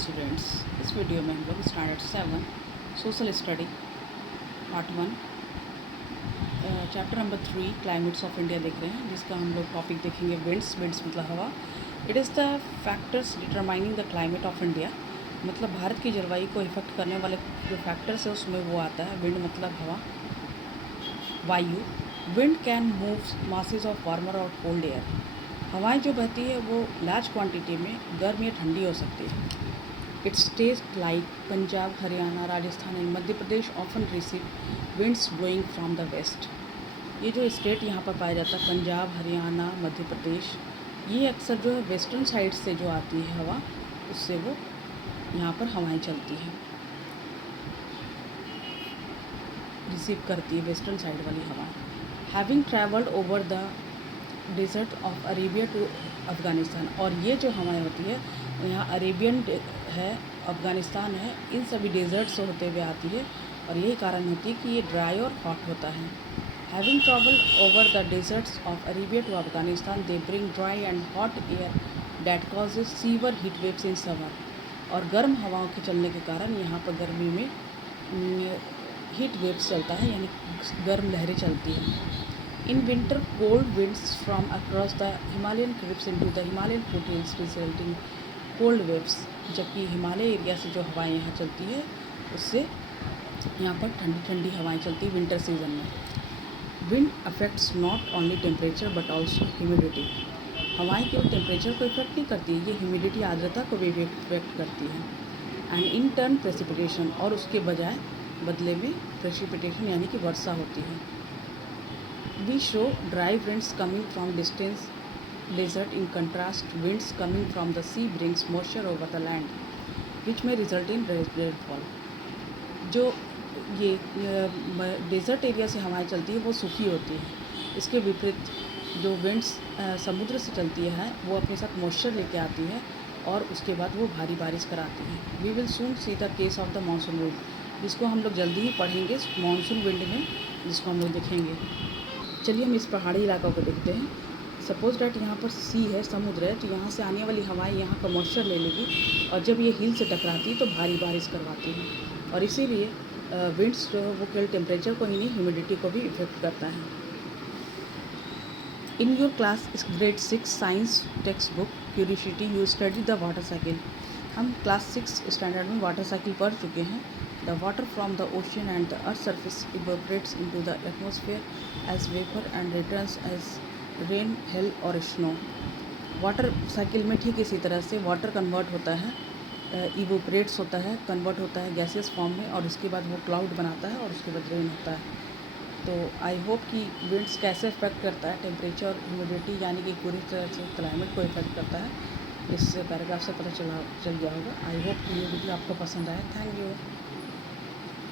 Students, इस video में हम लोग standard 7 social study part 1 chapter number 3 climates of India देख रहे हैं, जिसका हम लोग टॉपिक देखेंगे विंड्स मतलब हवा। It is the factors determining the climate of India, मतलब भारत की जलवायु को इफेक्ट करने वाले जो फैक्टर्स है उसमें वो आता है विंड मतलब हवा, वायु। Wind can move masses of warmer और कोल्ड एयर। हवाएं जो बहती है वो लार्ज क्वांटिटी में गर्म या ठंडी हो सकती है। It's test like Punjab, Haryana, Rajasthan and Madhya Pradesh often receive winds blowing from the west. ये जो स्टेट यहाँ पर पाया जाता है पंजाब, हरियाणा, मध्य प्रदेश, ये अक्सर जो है वेस्टर्न साइड से जो आती है हवा, उससे वो यहाँ पर हवाएं चलती हैं, रिसीव करती है वेस्टर्न साइड वाली हवाएं। Having travelled over the desert of Arabia to Afghanistan, और ये जो हवाएं होती है यहाँ अरेबियन है, अफ़गानिस्तान है, इन सभी डेजर्ट से होते हुए आती है, और यही कारण होती है कि ये ड्राई और हॉट होता है। Having travel over the deserts of Arabia to Afghanistan they bring dry and hot air that causes severe heat waves in summer, और गर्म हवाओं के चलने के कारण यहाँ पर गर्मी में हीट वेव्स चलता है, यानी गर्म लहरें चलती हैं। In winter, cold winds from across the Himalayan cliffs into the Himalayan foothills resulting cold waves, जबकि हिमालय एरिया से जो हवाएं यहाँ चलती है उससे यहाँ पर ठंडी ठंडी हवाएं चलती है विंटर सीजन में। Wind affects not only temperature but also humidity. हवाएं केवल टेम्परेचर को इफेक्ट नहीं करती, ये ह्यूमिडिटी आर्द्रता को भी इफेक्ट करती है। एंड इन टर्न प्रेसिपिटेशन, और उसके बजाय बदले में प्रेसिपिटेशन यानी कि वर्षा होती है। We show dry winds coming from distant desert. In contrast, winds coming from the sea brings moisture over the land, which may result in rainfall. जो ये डेजर्ट एरिया से हवाएं चलती है वो सूखी होती है। इसके विपरीत जो विंड्स समुद्र से चलती है वो अपने साथ मॉइस्चर लेके आती है, और उसके बाद वो भारी बारिश कराती है। We will soon see the case of the monsoon wind, जिसको हम लोग जल्दी ही पढ़ेंगे मानसून विंड में, जिसको हम लोग देखेंगे। चलिए हम इस पहाड़ी इलाकों को देखते हैं। सपोज डैट यहाँ पर सी है, समुद्र है, तो यहाँ से आने वाली हवाएं यहाँ का मॉइस्चर ले लेगी, और जब ये हिल से टकराती है तो भारी बारिश करवाती है, और इसीलिए विंड्स जो है वो केवल टेम्परेचर को ही नहीं ह्यूमिडिटी को भी इफेक्ट करता है। In your class grade 6 science text book curiosity you study the water cycle. हम क्लास 6 स्टैंडर्ड में वाटर साइकिल पढ़ चुके हैं। The water from the ocean and the earth's surface evaporates into the atmosphere as vapor and returns as rain, hail और snow। Water cycle में ठीक इसी तरह से वाटर कन्वर्ट होता है, इवोपरेट्स होता है, कन्वर्ट होता है गैसेस फॉर्म में, और उसके बाद वो क्लाउड बनाता है, और उसके बाद रेन होता है। तो आई होप कि विंड्स कैसे इफेक्ट करता है टेम्परेचर और ह्यूमिडिटी, यानी कि पूरी तरह से क्लाइमेट को इफेक्ट करता है, इस पैराग्राफ से पता चल गया होगा। आई होप कि ये वीडियो आपको पसंद आए। Thank you.